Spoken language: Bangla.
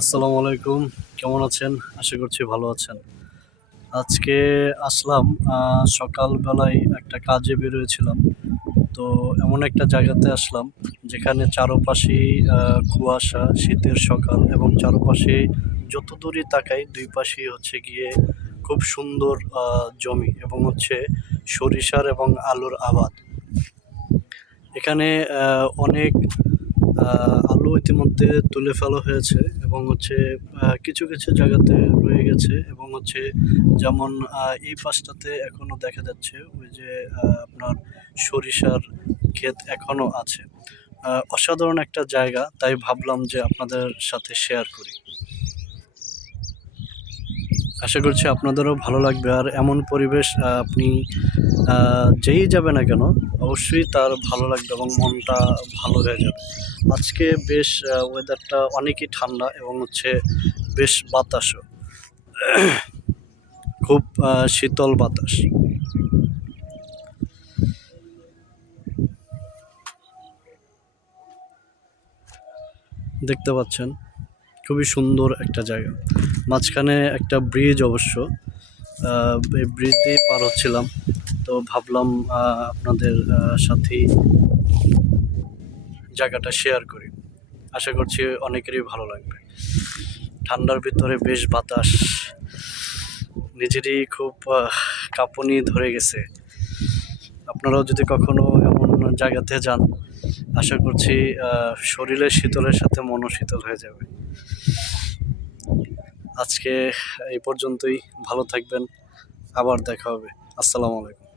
আসসালামু আলাইকুম। কেমন আছেন? আশা করছি ভালো আছেন। আজকে আসলাম সকালবেলায় একটা কাজে বেরিয়েছিলাম। তো এমন একটা জায়গাতে আসলাম, যেখানে চারপাশেই কুয়াশা, শীতের সকাল এবং চারপাশে যত দূরই তাকাই, দুই পাশেই হচ্ছে গিয়ে খুব সুন্দর জমি এবং হচ্ছে সরিষার এবং আলুর আবাদ। এখানে অনেক আলু ইতিমধ্যে তুলে ফেলা হয়েছে এবং হচ্ছে কিছু কিছু জায়গাতে রয়ে গেছে এবং হচ্ছে, যেমন এই পাশটাতে এখনও দেখা যাচ্ছে ওই যে আপনার সরিষার ক্ষেত এখনও আছে। অসাধারণ একটা জায়গা, তাই ভাবলাম যে আপনাদের সাথে শেয়ার করি। আশা করছি আপনাদেরও ভালো লাগবে। আর এমন পরিবেশ আপনি যেই যাবে না কেন, অবশ্যই তার ভালো লাগবে এবং মনটা ভালো হয়ে যাবে। আজকে বেশ ওয়েদারটা অনেকই ঠান্ডা এবং হচ্ছে বেশ বাতাসও। খুব শীতল বাতাস। দেখতে পাচ্ছেন? খুবই সুন্দর একটা জায়গা। মাঝখানে একটা ব্রিজ অবশ্য। এই ব্রিজ পার হচ্ছিলাম। তো ভাবলাম আপনাদের সাথেই জায়গাটা শেয়ার করি। আশা করছি অনেকেরই ভালো লাগবে। ঠান্ডার ভিতরে বেশ বাতাস। নিজেরই খুব কাঁপুনি ধরে গেছে। আপনারাও যদি কখনো এমন জায়গাতে যান আশা করছি শরীরের শীতলের সাথে মনও শীতল হয়ে যাবে। আজকে এই পর্যন্তই, ভালো থাকবেন, আবার দেখা হবে। আসসালামু আলাইকুম।